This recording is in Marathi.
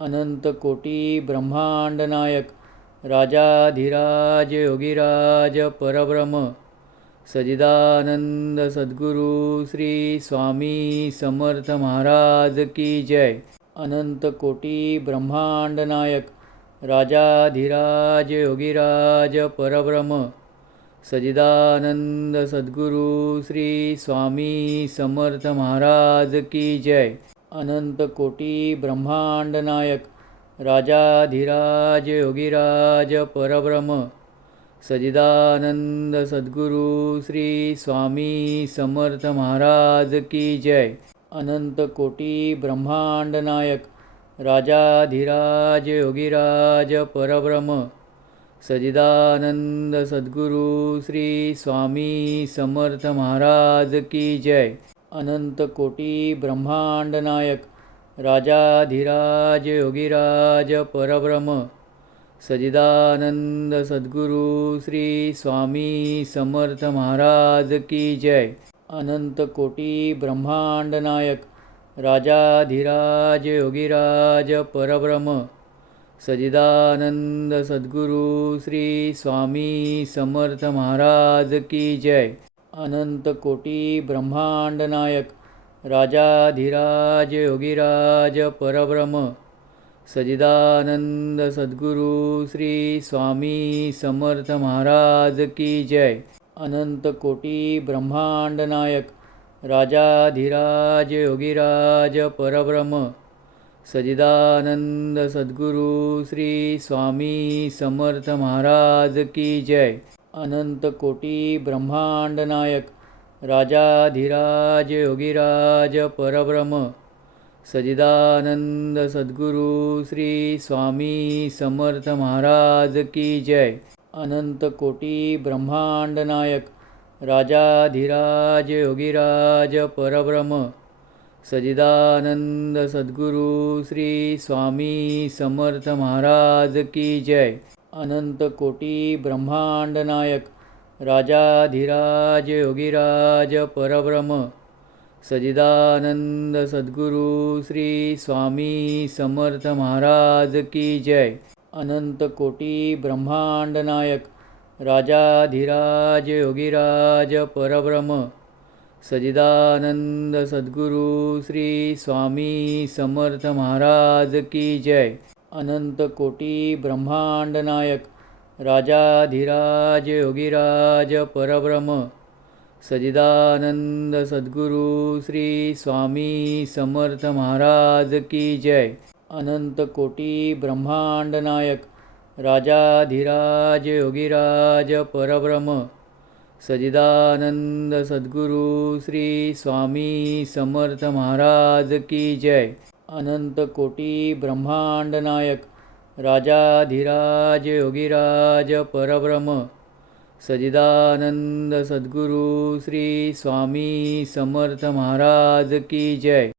अनंत कोटी ब्रह्मांड नायक राजाधिराज योगीराज परब्रह्म सजिदानंद सद्गुरु श्री स्वामी समर्थ महाराज की जय। अनंत कोटी ब्रह्मांड नायक राजाधिराज योगीराज परब्रह्म सजिदानंद सद्गुरु श्री स्वामी समर्थ महाराज की जय। अनंत कोटी ब्रह्मांड नायक राजाधिराज योगीराज परब्रह्म सजिदानंद सद्गुरु श्री स्वामी समर्थ महाराज की जय। अनंत कोटी ब्रह्मांड नायक राजाधिराज योगीराज परब्रह्म सजिदानंद सद्गुरु श्री स्वामी समर्थ महाराज की जय। अनंत कोटी ब्रह्मांड नायक राजाधिराज योगीराज परब्रह्म सजिदानंद सद्गुरु श्री स्वामी समर्थ महाराज की जय। अनंत कोटी ब्रह्मांड नायक राजाधिराज योगीराज परब्रह्म सजिदानंद सद्गुरु श्री स्वामी समर्थ महाराज की जय। अनंत कोटी ब्रह्मांड नायक राजाधिराज योगीराज परब्रह्म सजिदानंद सद्गुरु श्री स्वामी समर्थ महाराज की जय। अनंत कोटी ब्रह्मांड नायक राजाधिराज योगीराज परब्रह्म सजिदानंद सद्गुरु श्री स्वामी समर्थ महाराज की जय। अनंत कोटी ब्रह्मांड नायक राजाधिराज योगीराज परब्रह्म सजिदानंद सद्गुरु श्री स्वामी समर्थ महाराज की जय। अनंत कोटी ब्रह्मांड नायक राजाधिराज योगीराज परब्रह्म सजिदानंद सद्गुरु श्री स्वामी समर्थ महाराज की जय। अनंत कोटी ब्रह्मांड नायक राजाधिराज योगीराज परब्रह्म सजिदानंद सद्गुरु श्री स्वामी समर्थ महाराज की जय। अनंत कोटी ब्रह्मांड नायक राजाधिराज योगीराज परब्रह्म सजिदानंद सद्गुरु श्री स्वामी समर्थ महाराज की जय। अनंत कोटी ब्रह्मांड नायक राजाधिराज योगीराज परब्रह्म सजिदानंद सद्गुरु श्री स्वामी समर्थ महाराज की जय। अनंत कोटी ब्रह्मांड नायक राजाधिराज योगीराज परब्रह्म सजिदानंद सद्गुरु श्री स्वामी समर्थ महाराज की जय। अनंत कोटी ब्रह्मांड नायक राजाधिराज योगीराज परब्रह्म सजिदानंद सद्गुरु श्री स्वामी समर्थ महाराज की जय।